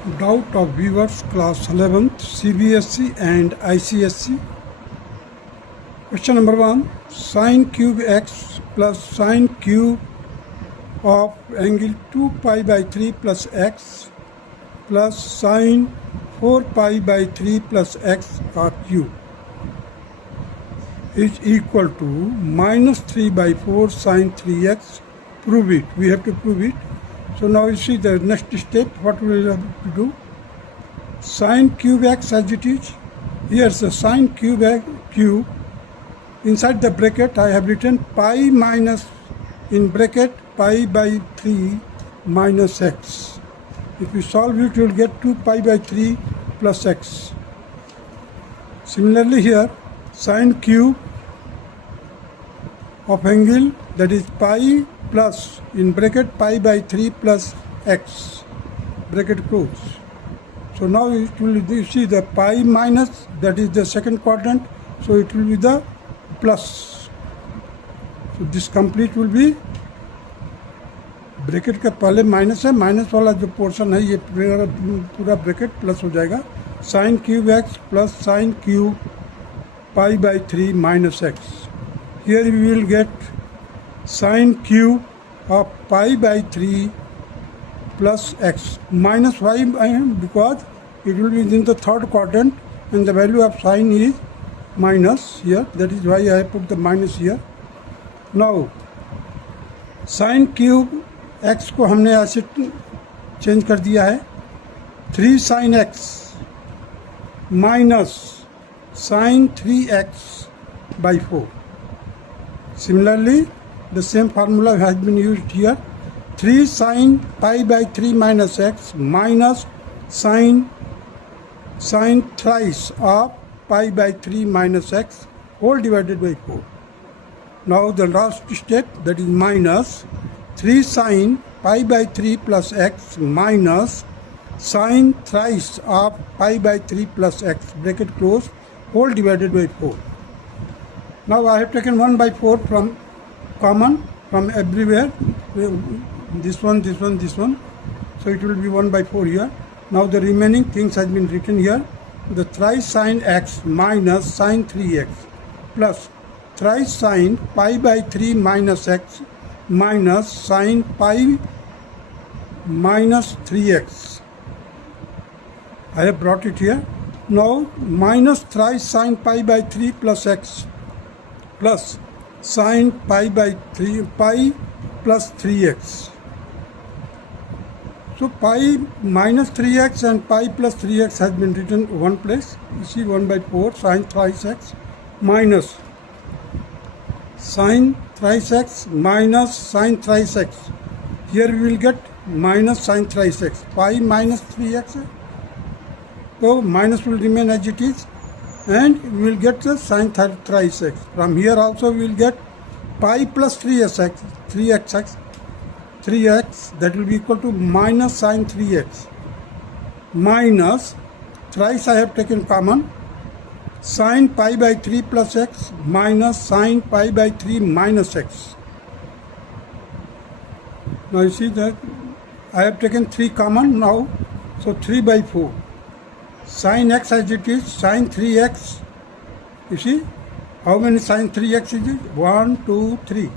Doubt of viewers class 11th CBSE and ICSE. Question number 1. Sine cube x plus sine cube of angle 2 pi by 3 plus x plus sine 4 pi by 3 plus x cot u is equal to minus 3 by 4 sine 3x. Prove it. We have to prove it. So now you see the next step, what we will have to do. Sine cube x as it is. Here's the sine cube x cube. Inside the bracket I have written pi minus in bracket pi by 3 minus x. If you solve it, you will get 2 pi by 3 plus x. Similarly here, sine cube of angle, that is pi plus in bracket pi by 3 plus x, bracket close. So now it will, you see the pi minus, that is the second quadrant, so it will be the plus. So this complete will be, bracket का पहले minus है, minus वाला जो portion है ये पूरा bracket plus हो जाएगा. Sine cube x plus sine cube pi by 3 minus x. Here we will get sine cube of pi by 3 plus x minus y because it will be in the third quadrant and the value of sine is minus here. That is why I put the minus here. Now sine cube x को हमने ऐसे change कर दिया है. 3 sin x minus sin 3x by 4. Similarly, the same formula has been used here. 3 sin pi by 3 minus x minus sin thrice of pi by 3 minus x whole divided by 4. Now the last step, that is minus 3 sin pi by 3 plus x minus sin thrice of pi by 3 plus x bracket close whole divided by 4. Now I have taken 1 by 4 from common from everywhere. This one, this one, this one. So it will be 1 by 4 here. Now the remaining things has been written here. The thrice sin x minus sin 3x plus thrice sin pi by 3 minus x minus sin pi minus 3x. I have brought it here. Now minus thrice sin pi by 3 plus x plus sin pi by 3 pi plus 3x. So pi minus 3x and pi plus 3x has been written one place. You see 1 by 4 sin thrice x minus sin thrice x minus sin thrice x. Here we will get minus sin thrice x. Pi minus 3x. So minus will remain as it is and we will get the sin thrice x. From here also we will get pi plus 3x, that will be equal to minus sin 3x minus thrice I have taken common sin pi by 3 plus x minus sin pi by 3 minus x. Now you see that I have taken 3 common now, so 3 by 4 sin x as it is, sin 3x. You see how many sin 3x is it? 1, 2, 3.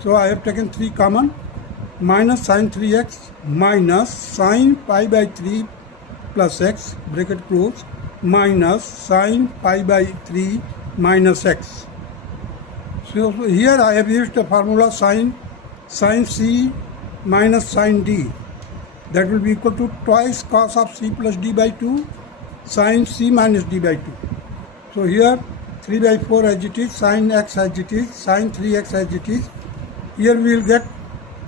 So I have taken 3 common minus sin 3x minus sin pi by 3 plus x bracket close minus sin pi by 3 minus x. So here I have used the formula sin c minus sin d. That will be equal to twice cos of c plus d by 2 sin c minus d by 2. So here 3 by 4 as it is, sin x as it is, sin 3x as it is. Here we will get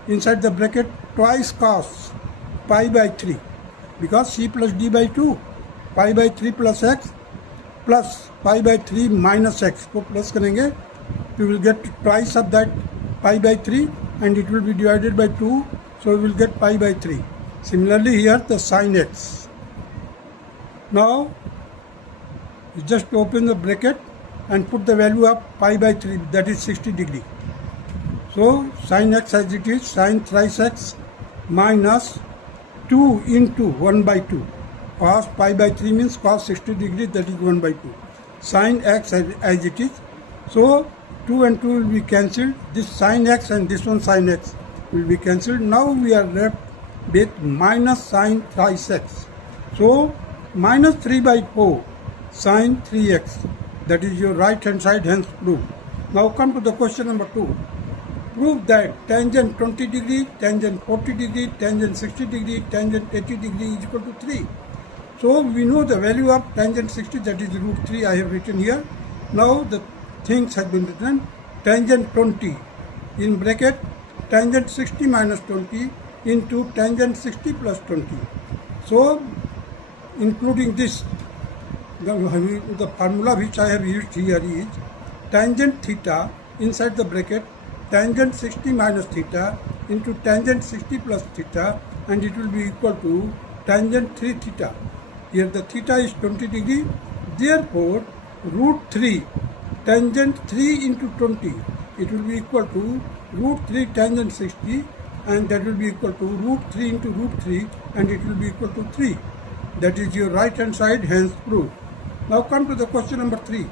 inside the bracket twice cos pi by 3 because c plus d by 2 pi by 3 plus x plus pi by 3 minus x को plus करेंगे, we will get twice of that pi by 3 and it will be divided by 2, so we will get pi by 3. Similarly here the sin x. Now you just open the bracket and put the value of pi by 3, that is 60 degree. So sin x as it is, sin thrice x minus 2 into 1 by 2. cos pi by 3 means cos 60 degrees, that is 1 by 2. Sin x as it is. So 2 and 2 will be cancelled. This sin x and this one sin x will be cancelled. Now we are left with minus sin thrice x. So minus 3 by 4 sin 3x. That is your right hand side, hence proved. Now come to the question number 2. Prove that tangent 20 degree, tangent 40 degree, tangent 60 degree, tangent 80 degree is equal to 3. So we know the value of tangent 60, that is root 3, I have written here. Now the things have been written. Tangent 20 in bracket tangent 60 minus 20 into tangent 60 plus 20. So including this, the formula which I have used here is tangent theta inside the bracket tangent 60 minus theta into tangent 60 plus theta, and it will be equal to tangent 3 theta. Here the theta is 20 degree. Therefore root 3 tangent 3 into 20, it will be equal to root 3 tangent 60, and that will be equal to root 3 into root 3, and it will be equal to 3. That is your right hand side, hence proved. Now come to the question number 3.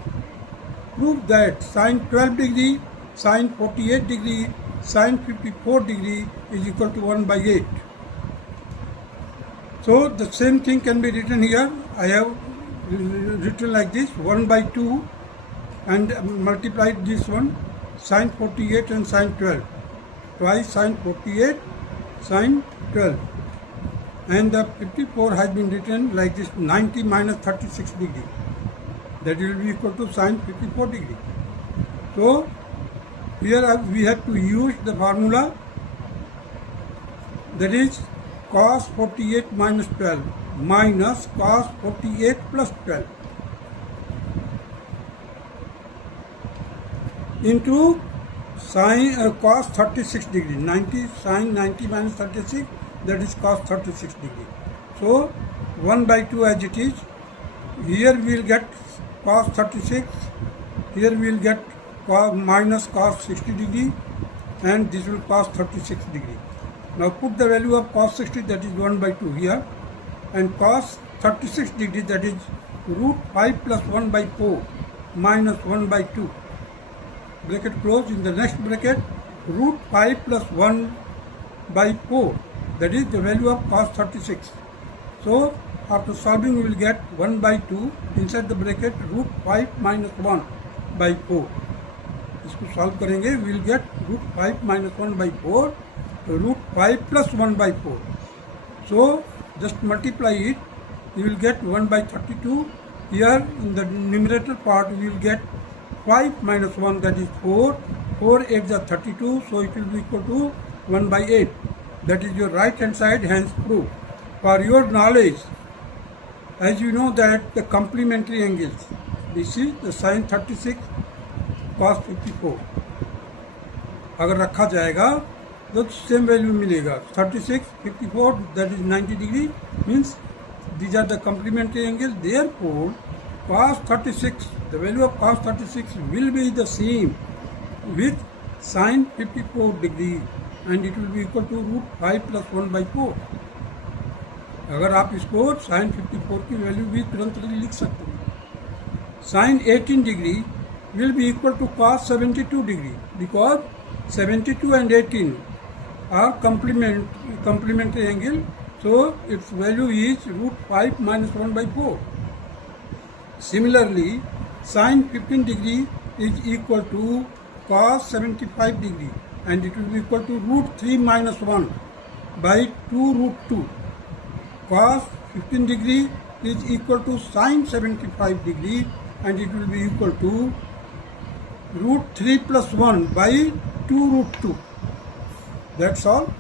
Prove that sin 12 degree, sin 48 degree, sin 54 degree is equal to 1 by 8. So the same thing can be written here. I have written like this, 1 by 2, and multiplied this one, sin 48 and sin 12. Twice sin 48, sin 12. And the 54 has been written like this, 90 minus 36 degree. That will be equal to sin 54 degree. So here we have to use the formula, that is cos 48 minus 12 minus cos 48 plus 12 into sin cos 36 degree. 90 sin 90 minus 36, that is cos 36 degree. So 1 by 2 as it is. Here we will get cos 36, here we will get minus cos 60 degree, and this will cos 36 degree. Now put the value of cos 60, that is 1 by 2 here, and cos 36 degree, that is root 5 plus 1 by 4 minus 1 by 2. Bracket close. In the next bracket, root 5 plus 1 by 4, that is the value of cos 36. So after solving we will get 1 by 2 inside the bracket root 5 minus 1 by 4. इसको solve करेंगे, we will get root 5 minus 1 by 4, root 5 plus 1 by 4. So just multiply it, you will get 1 by 32. Here in the numerator part we will get 5 minus 1, that is 4. 4 8 are 32, so it will be equal to 1 by 8. That is your right hand side, hence proof. For your knowledge, as you know that the complementary angles, this is the sin 36 cos 54. अगर रखा जाएगा तो same value मिलेगा. 36 54, that is 90 degree, means these are the complementary angles. Therefore cos 36, the value of cos 36 will be the same with sin 54 degree, and it will be equal to root 5 plus 1 by 4. अगर आप इसको sin 54 की value भी तुरंत लिख सकते हैं. sin 18 degree will be equal to cos 72 degree, because 72 and 18 are complementary angle, so its value is root 5 minus 1 by 4. Similarly, sin 15 degree is equal to cos 75 degree, and it will be equal to root 3 minus 1 by 2 root 2. Cos 15 degree is equal to sin 75 degree, and it will be equal to root 3 plus 1 by 2 root 2. That's all.